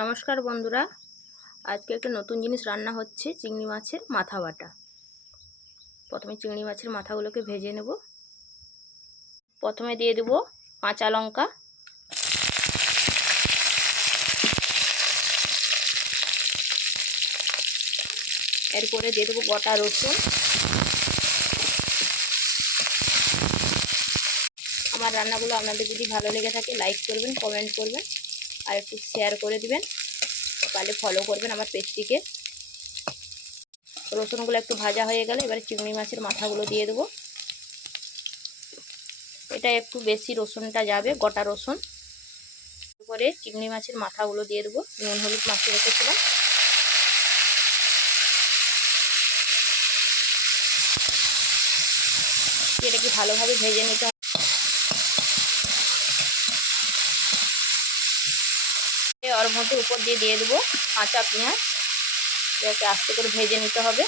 নমস্কার বন্ধুরা, আজকে একটা নতুন জিনিস রান্না হচ্ছে, চিংড়ি মাছের মাথা বাটা। প্রথমে চিংড়ি মাছের মাথাগুলোকে ভেজে নেব। প্রথমে দিয়ে দেব কাঁচা লঙ্কা, এরপরে দিয়ে দেবো গোটা রসুন। আমার রান্নাগুলো আপনাদের যদি ভালো লেগে থাকে লাইক করবেন, কমেন্ট করবেন আর একটু শেয়ার করে দিবেন, তাহলে ফলো করবেন আমার পেজটিকে। রসুনগুলো একটু ভাজা হয়ে গেলে এবারে চিংড়ি মাছের মাথাগুলো দিয়ে দেবো। এটা একটু বেশি রসুনটা যাবে, গোটা রসুন। এরপরে চিংড়ি মাছের মাথাগুলো দিয়ে দেবো, নুন হলুদ মাখিয়ে রেখেছিলাম। এটাকে ভালোভাবে ভেজে নিতে হবে। ওর মধ্যে উপর দিয়ে দেবো কাঁচা পেঁয়াজ। এটাকে আস্তে করে ভেজে নিতে হবে।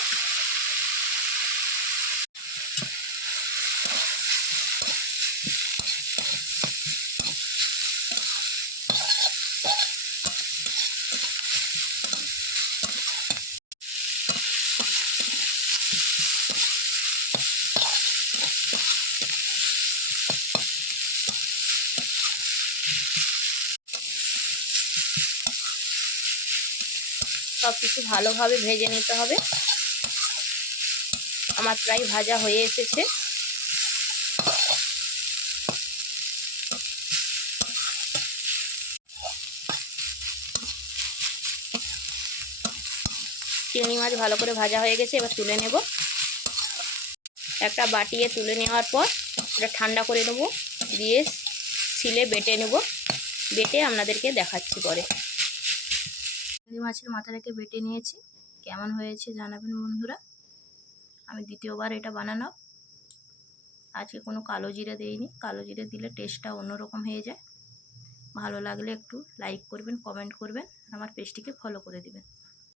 সব কিছু ভালোভাবে ভেজে নিতে হবে। আমার প্রায় ভাজা হয়ে এসেছে। চিংড়ি মাছ ভালো করে ভাজা হয়ে গেছে, এবার তুলে নেব। একটা বাটিয়ে তুলে নেওয়ার পর এটা ঠান্ডা করে নেব, দিয়ে শিলে বেটে নেব। বেটে আপনাদেরকে দেখাচ্ছি পরে। চিংড়ি মাছের মাথাটাকে বেটে নিয়েছি, কেমন হয়েছে জানাবেন বন্ধুরা। আমি দ্বিতীয়বার এটা বানানো। আজকে কোনো কালো জিরে দেইনি, কালো জিরে দিলে টেস্টটা অন্যরকম হয়ে যায়। ভালো লাগলে একটু লাইক করবেন, কমেন্ট করবেন, আমার পেজটিকে ফলো করে দিবেন।